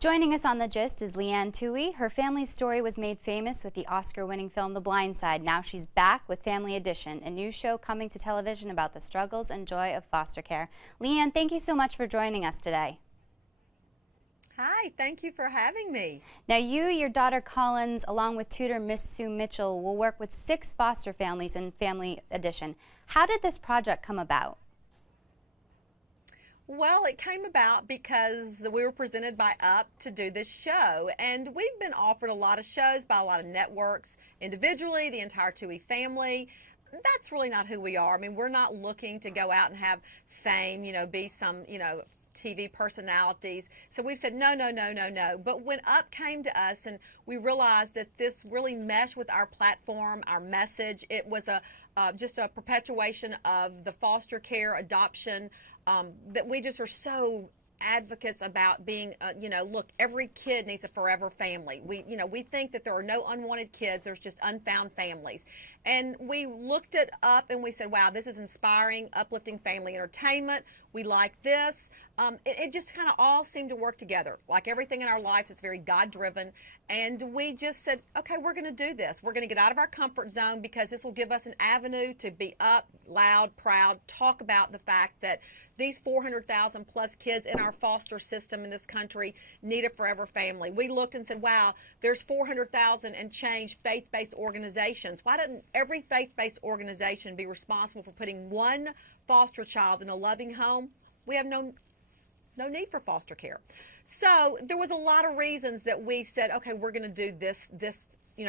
Joining us on The Gist is Leigh Anne Tuohy. Her family's story was made famous with the Oscar-winning film The Blind Side. Now she's back with Family Edition, a new show coming to television about the struggles and joy of foster care. Leigh Anne, thank you so much for joining us today. Hi, thank you for having me. Now you, your daughter Collins, along with tutor Miss Sue Mitchell, will work with 6 foster families in Family Edition. How did this project come about? Well, it came about because we were presented by UP to do this show, and we've been offered a lot of shows by a lot of networks, individually, the entire Tuohy family. That's really not who we are. I mean, we're not looking to go out and have fame, be some, TV personalities. So we've said no, no, no, no, no. But when UP came to us and we realized that this really meshed with our platform, our message, it was just a perpetuation of the foster care adoption that we just are so advocates about being, look, every kid needs a forever family. We think that there are no unwanted kids. There's just unfound families. And we looked it up and we said, wow, this is inspiring, uplifting family entertainment. We like this. It just kind of all seemed to work together. Like everything in our lives, it's very God-driven. And we just said, okay, we're going to do this. We're going to get out of our comfort zone because this will give us an avenue to be up, loud, proud, talk about the fact that these 400,000 plus kids in our foster system in this country need a forever family. We looked and said, wow, there's 400,000 and change faith-based organizations. Why doesn't every faith-based organization be responsible for putting one foster child in a loving home? We have no need for foster care. So there was a lot of reasons that we said, okay, we're going to do this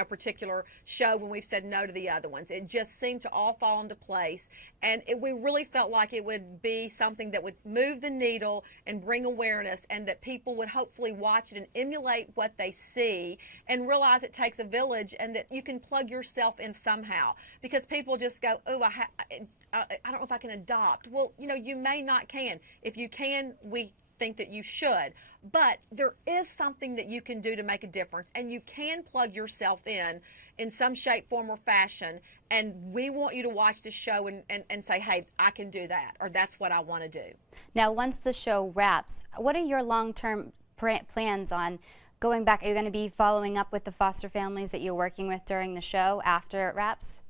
particular show when we've said no to the other ones. It just seemed to all fall into place, and we really felt like it would be something that would move the needle and bring awareness, and that people would hopefully watch it and emulate what they see and realize it takes a village and that you can plug yourself in somehow, because people just go, oh, I don't know if I can adopt. Well, you may not can. If you can, we think that you should, but there is something that you can do to make a difference, and you can plug yourself in some shape, form, or fashion, and we want you to watch the show and say, hey, I can do that, or that's what I want to do. Now, once the show wraps, what are your long-term plans on going back? Are you going to be following up with the foster families that you're working with during the show after it wraps?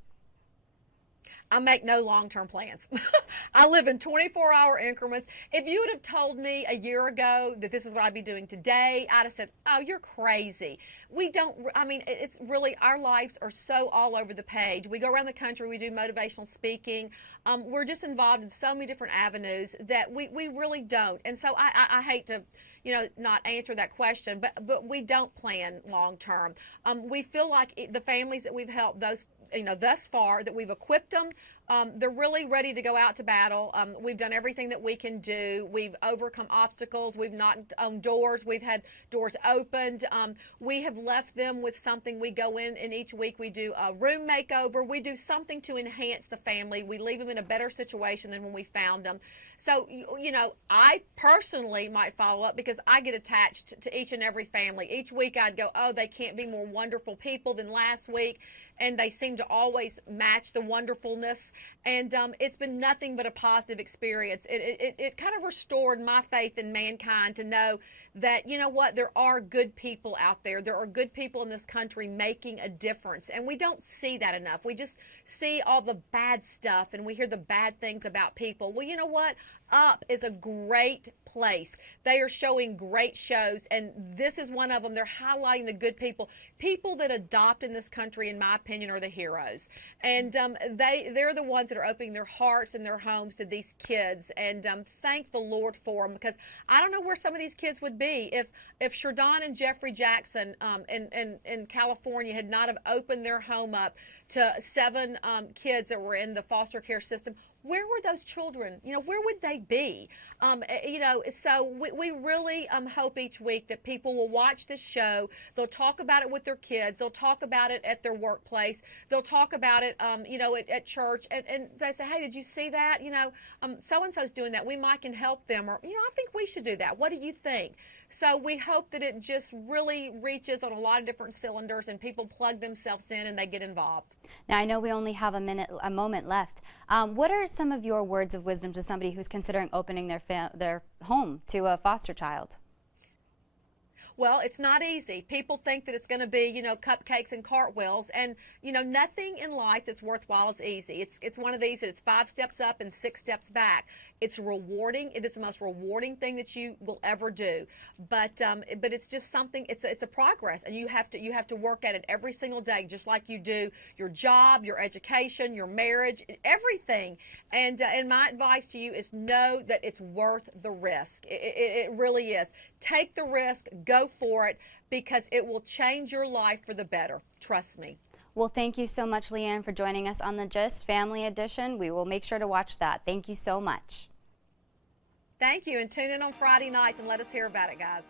I make no long-term plans. I live in 24-hour increments. If you would have told me a year ago that this is what I'd be doing today, I'd have said, oh, you're crazy. It's really, our lives are so all over the page. We go around the country, we do motivational speaking. We're just involved in so many different avenues that we really don't. And so I hate to, not answer that question, but we don't plan long-term. We feel like the families that we've helped, thus far, that we've equipped them. They're really ready to go out to battle. We've done everything that we can do. We've overcome obstacles. We've knocked on doors. We've had doors opened. We have left them with something. We go in, and each week we do a room makeover. We do something to enhance the family. We leave them in a better situation than when we found them. So, I personally might follow up because I get attached to each and every family. Each week I'd go, oh, they can't be more wonderful people than last week. And they seem to always match the wonderfulness. And it's been nothing but a positive experience. It kind of restored my faith in mankind to know that, there are good people out there. There are good people in this country making a difference. And we don't see that enough. We just see all the bad stuff and we hear the bad things about people. Well, you know what? UP is a great place. They are showing great shows, and this is one of them. They're highlighting the good people. People that adopt in this country, in my opinion, are the heroes. And they're the ones that are opening their hearts and their homes to these kids. And thank the Lord for them, because I don't know where some of these kids would be if Sherdon and Jeffrey Jackson in California had not have opened their home up to 7 kids that were in the foster care system. Where were those children? Where would they be? So we really hope each week that people will watch this show. They'll talk about it with their kids. They'll talk about it at their workplace. They'll talk about it, at church. And they say, hey, did you see that? So-and-so's doing that. We might can help them. Or, I think we should do that. What do you think? So we hope that it just really reaches on a lot of different cylinders and people plug themselves in and they get involved. Now, I know we only have a moment left. What are some of your words of wisdom to somebody who's considering opening their home to a foster child? Well, it's not easy. People think that it's going to be, cupcakes and cartwheels, and nothing in life that's worthwhile is easy. It's one of these that it's 5 steps up and 6 steps back. It's rewarding. It is the most rewarding thing that you will ever do. But it's just something. It's a progress, and you have to work at it every single day, just like you do your job, your education, your marriage, everything. And my advice to you is know that it's worth the risk. It really is. Take the risk, go for it, because it will change your life for the better. Trust me. Well, thank you so much, Leigh Anne, for joining us on the Gist Family Edition. We will make sure to watch that. Thank you so much. Thank you, and tune in on Friday nights and let us hear about it, guys.